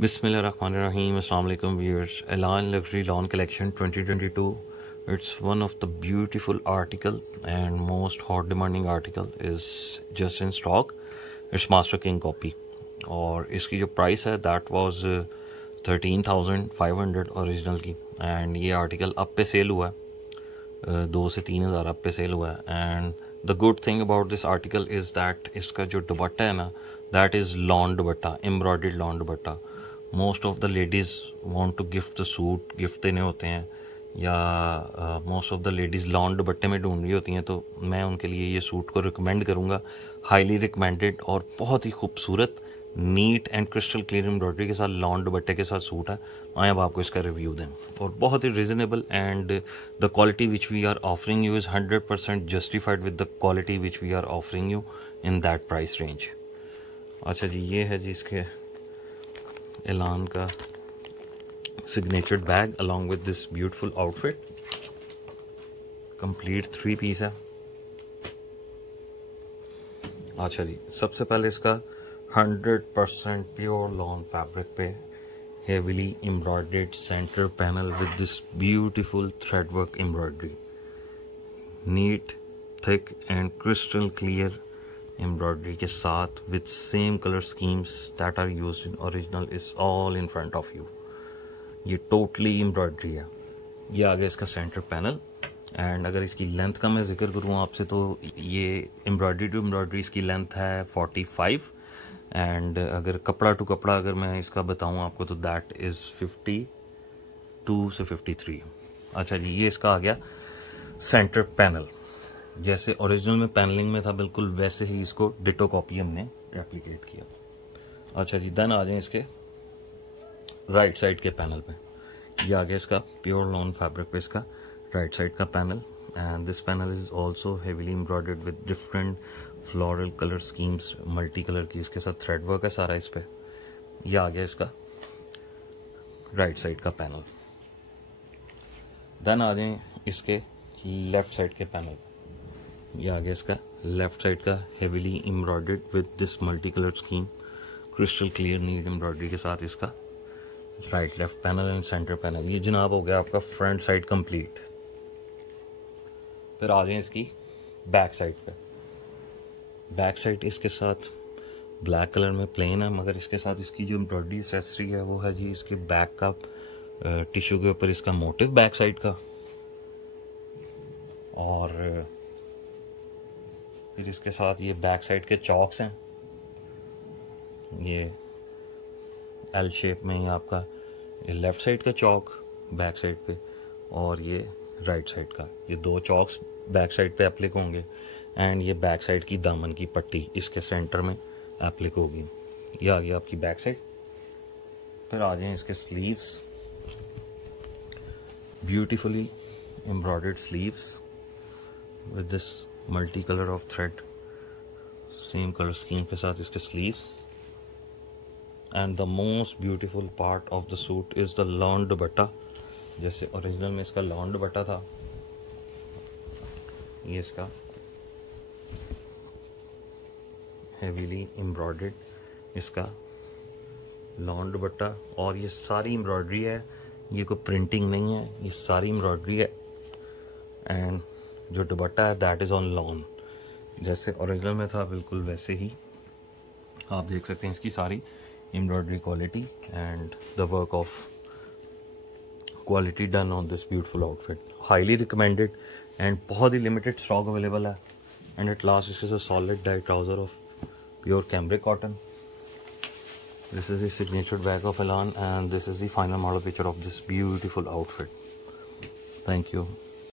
Bismillahirrahmanirrahim. Assalamu alaikum viewers. Elan Luxury Lawn Collection 2022. It's one of the beautiful article and most hot demanding article is just in stock. It's Master King copy. और इसकी जो price है that was 13,500 original की and ये article अब पे sale हुआ है 2 से 3,000 अब पे सेल हुआ है and the good thing about this article is that इसका जो दुपट्टा है ना that is lawn dupatta embroidered lawn dupatta most of the ladies want to gift the suit gift देने होते हैं या most of the ladies lawn दुपट्टे में ढूंढ रही होती हैं तो मैं उनके लिए ये सूट को रिकमेंड करूँगा हाईली रिकमेंडेड और बहुत ही खूबसूरत neat and crystal clear embroidery के साथ लॉन दुपट्टे के साथ सूट है आए अब आपको इसका रिव्यू दें और बहुत ही reasonable and the quality which we are offering you is 100% justified with the quality which we are offering you in that price range. अच्छा जी ये है जी इसके एलान का signature bag along with this beautiful outfit complete 3 piece है। अच्छा जी सबसे पहले इसका 100% प्योर लॉन फैब्रिक पे heavily embroidered centre panel with this beautiful thread work embroidery neat thick and crystal clear embroidery के साथ with same colour schemes that are used in original is all in front of you. ये totally embroidery है। ये आ गया इसका centre panel and अगर इसकी length का मैं जिक्र करूँ आपसे तो ये एम्ब्रॉयडरी टू एम्ब्रॉयडरी इसकी लेंथ है 45 एंड अगर कपड़ा टू कपड़ा अगर मैं इसका बताऊं आपको तो दैट इज़ 52 से 53। अच्छा जी ये इसका आ गया सेंटर पैनल जैसे ओरिजिनल में पैनलिंग में था बिल्कुल वैसे ही इसको डिटो कॉपी हमने रेप्लिकेट किया। अच्छा जी देन आ जाए इसके राइट साइड के पैनल पे ये आ गया इसका प्योर लॉन फैब्रिक पे इसका राइट साइड का panel and this panel is also heavily embroidered with different floral colour schemes multi colour की इसके साथ थ्रेड वर्क है सारा इस पे। ये आ गया इसका राइट साइड का पैनल। देन आ जाए इसके लेफ्ट साइड के पैनल। ये आ गया इसका लेफ्ट साइड का heavily embroidered with this multi colour scheme crystal clear need embroidery के साथ इसका right left panel and centre panel. ये जनाब हो गया आपका फ्रंट साइड कंप्लीट। फिर आ जाए इसकी बैक साइड पे। बैक साइड इसके साथ ब्लैक कलर में प्लेन है मगर इसके साथ इसकी जो एम्ब्रॉयडरी एक्सेसरी है वो है जी इसके बैक का टिश्यू के ऊपर इसका मोटिव बैक साइड का और फिर इसके साथ ये बैक साइड के चॉक्स हैं ये एल शेप में ये आपका लेफ्ट साइड का चॉक बैक साइड पे और ये राइट साइड का ये 2 चॉक्स बैक साइड पे एप्लिक होंगे एंड ये बैक साइड की दामन की पट्टी इसके सेंटर में एप्लिक होगी। ये आ गया आपकी बैक साइड। फिर आ जाए इसके sleeves beautifully embroidered sleeves with this multi colour of thread same colour scheme के साथ इसके sleeves and the most beautiful part of the suit is the lawn दुपट्टा जैसे ओरिजिनल में इसका लॉन दुपट्टा था ये इसका हेवीली एम्ब्रॉयडर्ड इसका लॉन दुपट्टा और ये सारी एम्ब्रॉयडरी है ये कोई प्रिंटिंग नहीं है ये सारी एम्ब्रॉयडरी है एंड जो दुपट्टा है दैट इज़ ऑन लॉन जैसे ओरिजिनल में था बिल्कुल वैसे ही आप देख सकते हैं इसकी सारी embroidery quality and the work of quality done on this beautiful outfit highly recommended and बहुत ही लिमिटेड स्टॉक अवेलेबल है एंड एट लास्ट इसके solid dye trouser of pure cambric cotton. This is the signature bag of Elan and this is the final model picture of this beautiful outfit. Thank you.